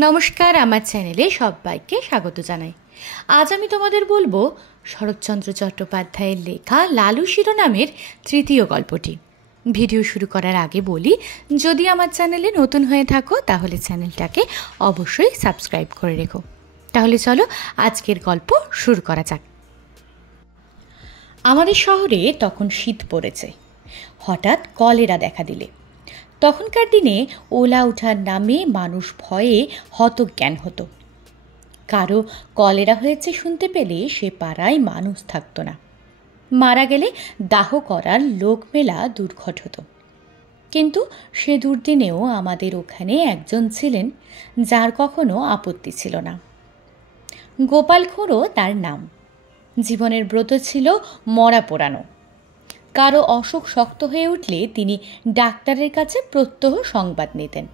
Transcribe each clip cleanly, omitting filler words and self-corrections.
নমস্কার, আমার চ্যানেলে সবাইকে স্বাগত জানাই। আজ আমি তোমাদের বলবো শরৎচন্দ্র চট্টোপাধ্যায়ের লেখা লালু শিরোনামের তৃতীয় গল্পটি। ভিডিও শুরু করার আগে বলি, যদি আমার চ্যানেলে নতুন হয়ে থাকো তাহলে চ্যানেলটাকে অবশ্যই সাবস্ক্রাইব করে রেখো। তাহলে চলো আজকের গল্প শুরু করা যাক। আমাদের শহরে তখন শীত পড়েছে। হঠাৎ কলেরা দেখা দিলে তখনকার দিনে ওলা ওঠার নামে মানুষ ভয়ে হতজ্ঞান হতো। কারো কলেরা হয়েছে শুনতে পেলে সে পাড়ায় মানুষ থাকতো না। মারা গেলে দাহ করার লোক মেলা দুর্ঘট হতো। কিন্তু সে দুর্দিনেও আমাদের ওখানে একজন ছিলেন যার কখনো আপত্তি ছিল না। গোপাল খুঁড়ো তার নাম। জীবনের ব্রত ছিল মরা পোড়ানো। কারো অসুখ শক্ত হয়ে উঠলে তিনি ডাক্তারের কাছে প্রত্যহ সংবাদ নিতেন।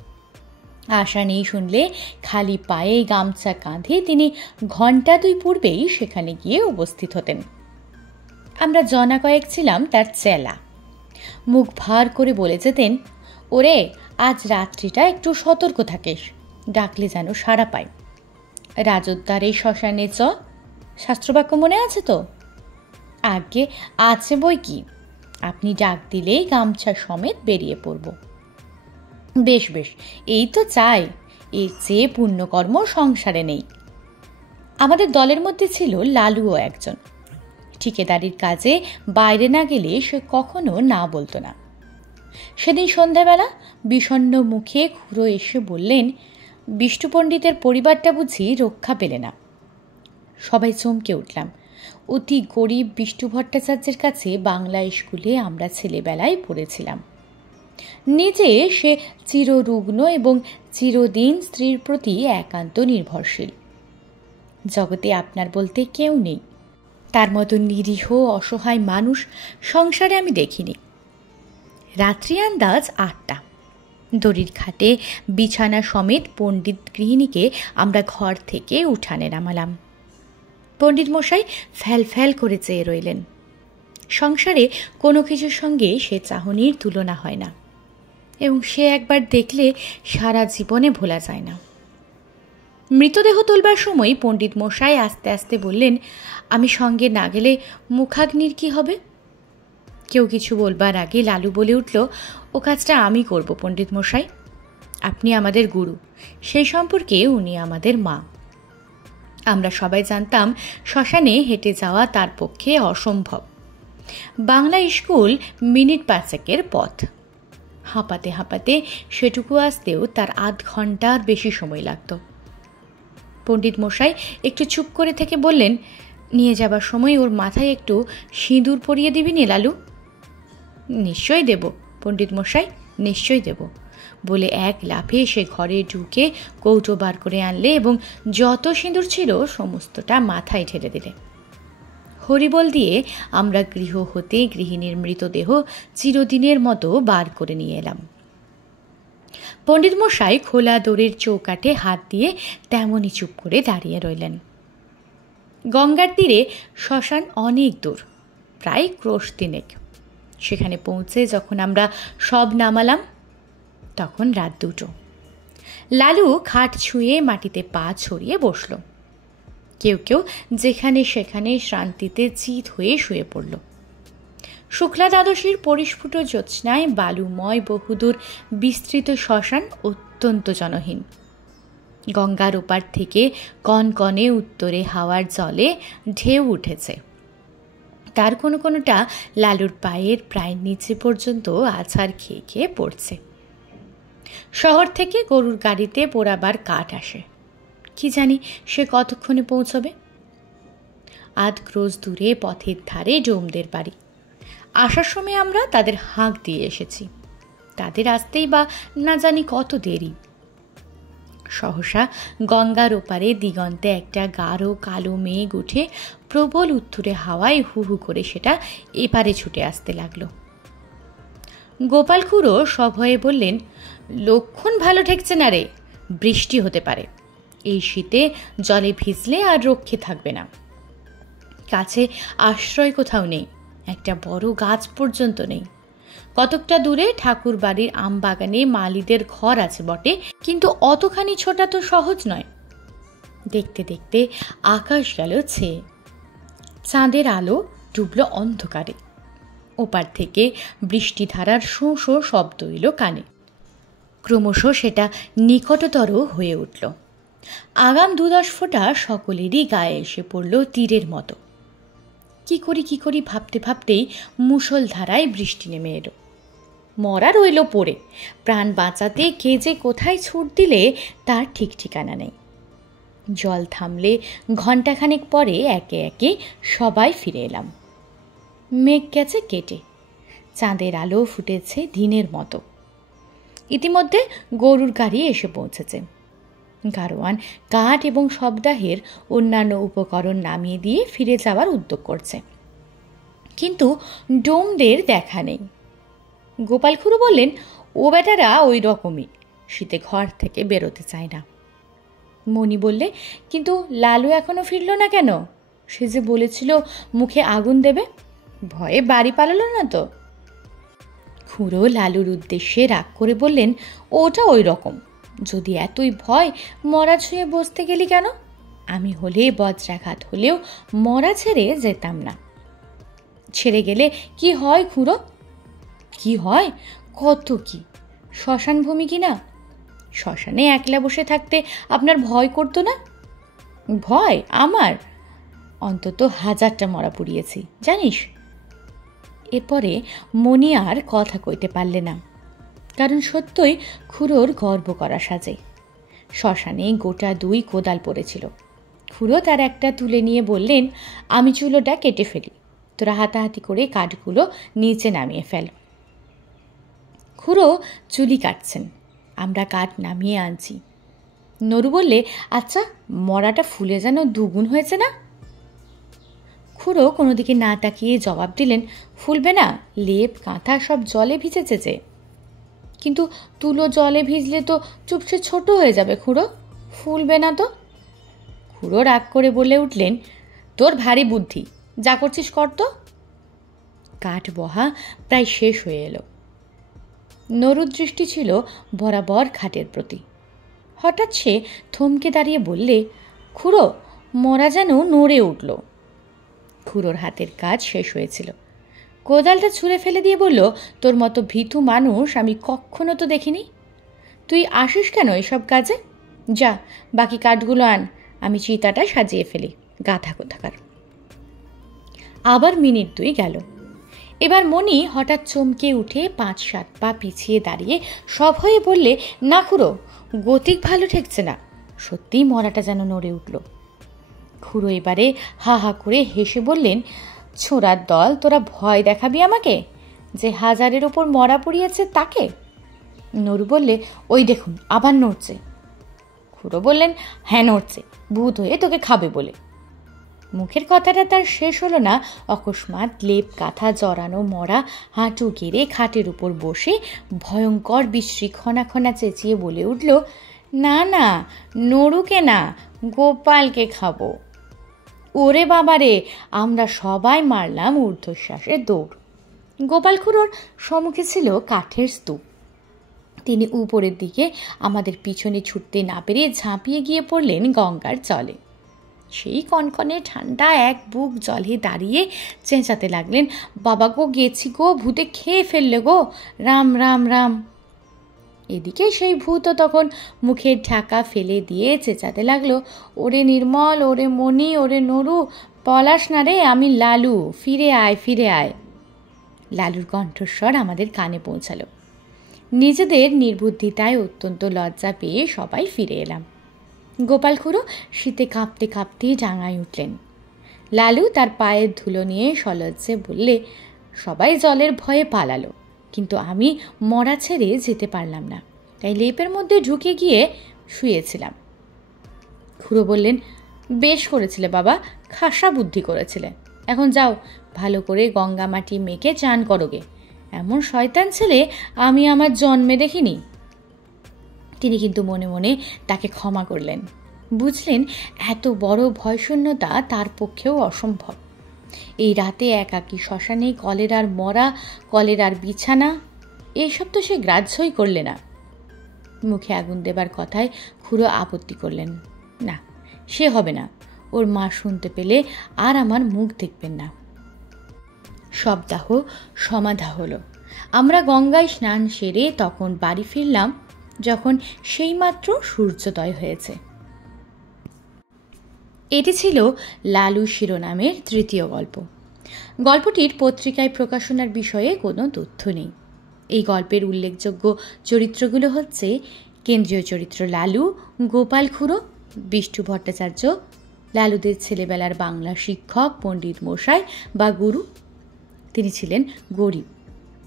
আশা নেই শুনলে খালি পায়ে গামছা কাঁধে তিনি ঘণ্টা দুই পূর্বেই সেখানে গিয়ে উপস্থিত হতেন। আমরা জনা কয়েক ছিলাম তার চেলা। মুখ ভার করে বলে যেতেন, ওরে আজ রাত্রিটা একটু সতর্ক থাকিস, ডাকলে যেন সাড়া পায়। রাজোদ্দারে শ্মশানে চ, শাস্ত্রবাক্য মনে আছে তো? আগে আছে বই কি, আপনি ডাক দিলেই গামছা সমেত বেরিয়ে পড়ব। বেশ বেশ, এই তো চাই, এর চেয়ে পুণ্যকর্ম সংসারে নেই। আমাদের দলের মধ্যে ছিল লালুও একজন। ঠিকাদারির কাজে বাইরে না গেলে সে কখনো না বলতো না। সেদিন সন্ধ্যাবেলা বিষণ্ণ মুখে খুড়ো এসে বললেন, বিষ্ণু পণ্ডিতের পরিবারটা বুঝি রক্ষা পেলে না। সবাই চমকে উঠলাম। অতি গরিব বিষ্ণু ভট্টাচার্যের কাছে বাংলা স্কুলে আমরা ছেলেবেলায় পড়েছিলাম। নিজে সে চিররুগ্ন এবং চিরদিন স্ত্রীর প্রতি একান্ত নির্ভরশীল। জগতে আপনার বলতে কেউ নেই। তার মতো নিরীহ অসহায় মানুষ সংসারে আমি দেখিনি। রাত্রি আন্দাজ 8টা। দড়ির খাটে বিছানা সমেত পণ্ডিত গৃহিণীকে আমরা ঘর থেকে উঠানে নামালাম। পণ্ডিত মশাই ফ্যাল ফ্যাল করে চেয়ে রইলেন। সংসারে কোনো কিছুর সঙ্গে সে চাহনির তুলনা হয় না, এবং সে একবার দেখলে সারা জীবনে ভোলা যায় না। মৃতদেহ তোলবার সময় পণ্ডিত মশাই আস্তে আস্তে বললেন, আমি সঙ্গে না গেলে মুখাগ্নির কি হবে? কেউ কিছু বলবার আগে লালু বলে উঠল, ও কাজটা আমি করব পণ্ডিত মশাই। আপনি আমাদের গুরু, সেই সম্পর্কে উনি আমাদের মা। আমরা সবাই জানতাম শ্মশানে হেঁটে যাওয়া তার পক্ষে অসম্ভব। বাংলা স্কুল মিনিট 5 পথ। হাঁপাতে হাঁপাতে সেটুকু আসতেও তার আধ ঘন্টার বেশি সময় লাগত। পণ্ডিত মশাই একটু চুপ করে থেকে বললেন, নিয়ে যাবার সময় ওর মাথায় একটু সিঁদুর পরিয়ে দিবি নি লালু? নিশ্চয়ই দেব পণ্ডিত মশাই, নিশ্চয়ই দেব বলে এক লাফে সে ঘরে ঢুকে কৌটো বার করে আনলে এবং যত সিঁদুর ছিল সমস্তটা মাথায় ঢেলে দিলে। হরিবল দিয়ে আমরা গৃহ হতে গৃহিণীর মৃতদেহ চিরদিনের মতো বার করে নিয়ে এলাম। পণ্ডিত মশাই খোলা দড়ির চৌকাঠে হাত দিয়ে তেমনই চুপ করে দাঁড়িয়ে রইলেন। গঙ্গার তীরে শ্মশান অনেক দূর, প্রায় ক্রোশ 3। সেখানে পৌঁছে যখন আমরা সব নামালাম তখন রাত 2টো। লালু খাট ছুঁয়ে মাটিতে পা ছড়িয়ে বসল। কেউ কেউ যেখানে সেখানে শ্রান্তিতে চিত হয়ে শুয়ে পড়ল। শুক্লা দ্বাদশীর পরিস্ফুট জ্যোৎস্নায় বালুময় বহুদূর বিস্তৃত শ্মশান অত্যন্ত জনহীন। গঙ্গার ওপার থেকে কনকনে উত্তরে হাওয়ার জলে ঢেউ উঠেছে। তার কোনো কোনোটা লালুর পায়ের প্রায় নিচে পর্যন্ত আছাড় খেয়ে খেয়ে পড়ছে। শহর থেকে গরুর গাড়িতে পোড়াবার কাঠ আসে। কি জানি সে কতক্ষণে পৌঁছবে। আধ ক্রোশ দূরে পথের ধারে ডোমদের বাড়ি। আসার সময় আমরা তাদের হাঁক দিয়ে এসেছি। তাদের আসতেই বা না জানি কত দেরি। সহসা গঙ্গার ওপারে দিগন্তে একটা গাঢ় কালো মেঘ উঠে প্রবল উত্তুরে হাওয়ায় হু হু করে সেটা এপারে ছুটে আসতে লাগলো। গোপাল খুড়ো সভয়ে বললেন, লক্ষণ ভালো ঠেকছে না রে, বৃষ্টি হতে পারে। এই শীতে জলে ভিজলে আর রক্ষে থাকবে না। কাছে আশ্রয় কোথাও নেই, একটা বড় গাছ পর্যন্ত নেই। কতকটা দূরে ঠাকুর বাড়ির আম বাগানে মালিদের ঘর আছে বটে, কিন্তু অতখানি ছোটা তো সহজ নয়। দেখতে দেখতে আকাশ গেল ছেয়ে, চাঁদের আলো ডুবল অন্ধকারে। ওপার থেকে বৃষ্টিধারার শোঁ শোঁ শব্দ এলো কানে। ক্রমশ সেটা নিকটতর হয়ে উঠল। আগাম 2-10 ফোঁটা সকলেরই গায়ে এসে পড়ল তীরের মতো। কি করি ভাবতে ভাবতেই মুষলধারায় বৃষ্টি নেমে এলো। মরা রইল পড়ে, প্রাণ বাঁচাতে কে যে কোথায় ছুট দিলে তার ঠিক ঠিকানা নেই। জল থামলে ঘণ্টাখানেক পরে একে একে সবাই ফিরে এলাম। মেঘ গেছে কেটে, চাঁদের আলো ফুটেছে দিনের মতো। ইতিমধ্যে গরুর গাড়ি এসে পৌঁছেছে। গারোয়ান কাঠ এবং শবদাহের অন্যান্য উপকরণ নামিয়ে দিয়ে ফিরে যাওয়ার উদ্যোগ করছে, কিন্তু ডোমদের দেখা নেই। গোপাল খুড়ো বললেন, ও বেটারা ওই রকমই, শীতে ঘর থেকে বেরোতে চায় না। মণি বললে, কিন্তু লালু এখনো ফিরল না কেন? সে যে বলেছিল মুখে আগুন দেবে, ভয়ে বাড়ি পালালো না তো? খুড়ো লালুর উদ্দেশ্যে রাগ করে বললেন, ওটা ওই রকম। যদি এতই ভয়, মরা ছুঁয়ে বসতে গেলি কেন? আমি হলে বজ্রাঘাত হলেও মরা ছেড়ে যেতাম না। ছেড়ে গেলে কি হয় খুড়ো? কি হয়? কত কি, শ্মশান ভূমি কিনা? শ্মশানে একলা বসে থাকতে আপনার ভয় করতো না? ভয় আমার? অন্তত 1000টা মরা পুড়িয়েছি, জানিস? এরপরে মণি আর কথা কইতে পারলে না, কারণ সত্যই খুড়োর গর্ব করা সাজে। শ্মশানে গোটা 2 কোদাল পড়েছিল। খুড়ো তার একটা তুলে নিয়ে বললেন, আমি চুলোটা কেটে ফেলি, তোরা হাতাহাতি করে কাঠগুলো নিচে নামিয়ে ফেল। খুড়ো চুলি কাটছেন, আমরা কাঠ নামিয়ে আনছি। নরু বললে, আচ্ছা মরাটা ফুলে যেন 2 গুণ হয়েছে না? খুড়ো কোনো দিকে না তাকিয়ে জবাব দিলেন, ফুলবে না, লেপ কাঁথা সব জলে ভিজেছে যে। কিন্তু তুলো জলে ভিজলে তো চুপসে ছোট হয়ে যাবে খুড়ো, ফুলবে না তো। খুড়ো রাগ করে বলে উঠলেন, তোর ভারী বুদ্ধি, যা করছিস কর তো। কাঠ বহা প্রায় শেষ হয়ে এলো। নরুর দৃষ্টি ছিল বরাবর খাটের প্রতি। হঠাৎ সে থমকে দাঁড়িয়ে বললে, খুড়ো মরা যেন নড়ে উঠল। খুড়োর হাতের কাজ শেষ হয়েছিল। কোদালটা ছুঁড়ে ফেলে দিয়ে বলল, তোর মতো ভীতু মানুষ আমি কখনো তো দেখিনি। তুই আসিস কেন এসব কাজে? যা বাকি কাঠগুলো আন, আমি চিতাটা সাজিয়ে ফেলি, গাধা কোথাকার। আবার মিনিট 2 গেল। এবার মণি হঠাৎ চমকে উঠে 5-7 পা পিছিয়ে দাঁড়িয়ে সভয়ে বললে, না খুড়ো, গতিক ভালো ঠেকছে না, সত্যিই মরাটা যেন নড়ে উঠল। খুড়ো এবারে হা হা করে হেসে বললেন, ছোড়ার দল, তোরা ভয় দেখাবি আমাকে, যে 1000-এর ওপর মরা পড়িয়েছে তাকে? নরু বললে, ওই দেখুন আবার নড়ছে। খুড়ো বললেন, হ্যাঁ নড়ছে, ভূত হয়ে তোকে খাবে বলে। মুখের কথাটা তার শেষ হলো না, অকস্মাৎ লেপ কাঁথা জড়ানো মরা হাঁটু গেড়ে খাটের উপর বসে ভয়ঙ্কর বিশ্রী খনা খনা চেঁচিয়ে বলে উঠল, না না, নরুকে না, গোপালকে খাবো। ওরে বাবারে, আমরা সবাই মারলাম ঊর্ধ্বশ্বাসের দৌড়। গোপাল খুড়োর সম্মুখে ছিল কাঠের স্তূপ। তিনি উপরের দিকে আমাদের পিছনে ছুটতে না পেরে ঝাঁপিয়ে গিয়ে পড়লেন গঙ্গার জলে। সেই কনকনে ঠান্ডা এক বুক জলে দাঁড়িয়ে চেঁচাতে লাগলেন, বাবা গো, গেছি গো, ভূতে খেয়ে ফেললে গো, রাম রাম রাম। এদিকে সেই ভূতও তখন মুখের ঢাকা ফেলে দিয়ে চেঁচাতে লাগলো, ওরে নির্মল, ওরে মণি, ওরে নরু, পলাশ না রে, আমি লালু, ফিরে আয় ফিরে আয়। লালুর কণ্ঠস্বর আমাদের কানে পৌঁছালো। নিজেদের নির্বুদ্ধিতায় অত্যন্ত লজ্জা পেয়ে সবাই ফিরে এলাম। গোপাল খুড়ো শীতে কাঁপতে কাঁপতে ডাঙায় উঠলেন। লালু তার পায়ের ধুলো নিয়ে সলজ্জে বললে, সবাই জলের ভয়ে পালালো, কিন্তু আমি মরা ছেড়ে যেতে পারলাম না, তাই লেপের মধ্যে ঢুকে গিয়ে শুয়েছিলাম। খুড়ো বললেন, বেশ করেছিলে বাবা, খাসা বুদ্ধি করেছিলে। এখন যাও, ভালো করে গঙ্গা মাটি মেখে চান করোগে। এমন শয়তান ছেলে আমি আমার জন্মে দেখিনি। তিনি কিন্তু মনে মনে তাকে ক্ষমা করলেন। বুঝলেন এত বড় ভয়শূন্যতা তার পক্ষেও অসম্ভব। এই রাতে একাকী শ্মশানে কলেরার মরা, কলেরার বিছানা, এইসব তো সে গ্রাহ্যই করলে না। মুখে আগুন দেবার কথায় খুড়ো আপত্তি করলেন। না, সে হবে না, ওর মা শুনতে পেলে আর আমার মুখ দেখবেন না। সপ্তাহ সমাধা হলো। আমরা গঙ্গায় স্নান সেরে তখন বাড়ি ফিরলাম যখন সেইমাত্র সূর্যোদয় হয়েছে। এটি ছিল লালু শিরোনামের তৃতীয় গল্প। গল্পটির পত্রিকায় প্রকাশনার বিষয়ে কোনো তথ্য নেই। এই গল্পের উল্লেখযোগ্য চরিত্রগুলো হচ্ছে কেন্দ্রীয় চরিত্র লালু, গোপাল খুড়ো, বিষ্ণু ভট্টাচার্য, লালুদের ছেলেবেলার বাংলা শিক্ষক পণ্ডিত মশাই বা গুরু। তিনি ছিলেন গরিব,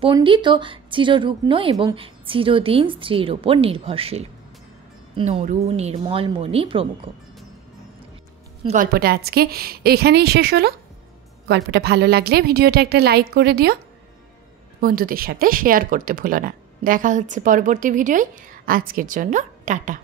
পণ্ডিত ও চিররুগ্ন এবং চিরদিন স্ত্রীর ওপর নির্ভরশীল। নরু, নির্মল, মণি প্রমুখ। গল্পটা আজকে এখানেই শেষ হলো। গল্পটা ভালো লাগলে ভিডিওটা একটা লাইক করে দিও, বন্ধুদের সাথে শেয়ার করতে ভুলো না। দেখা হচ্ছে পরবর্তী ভিডিওয়। আজকের জন্য টাটা।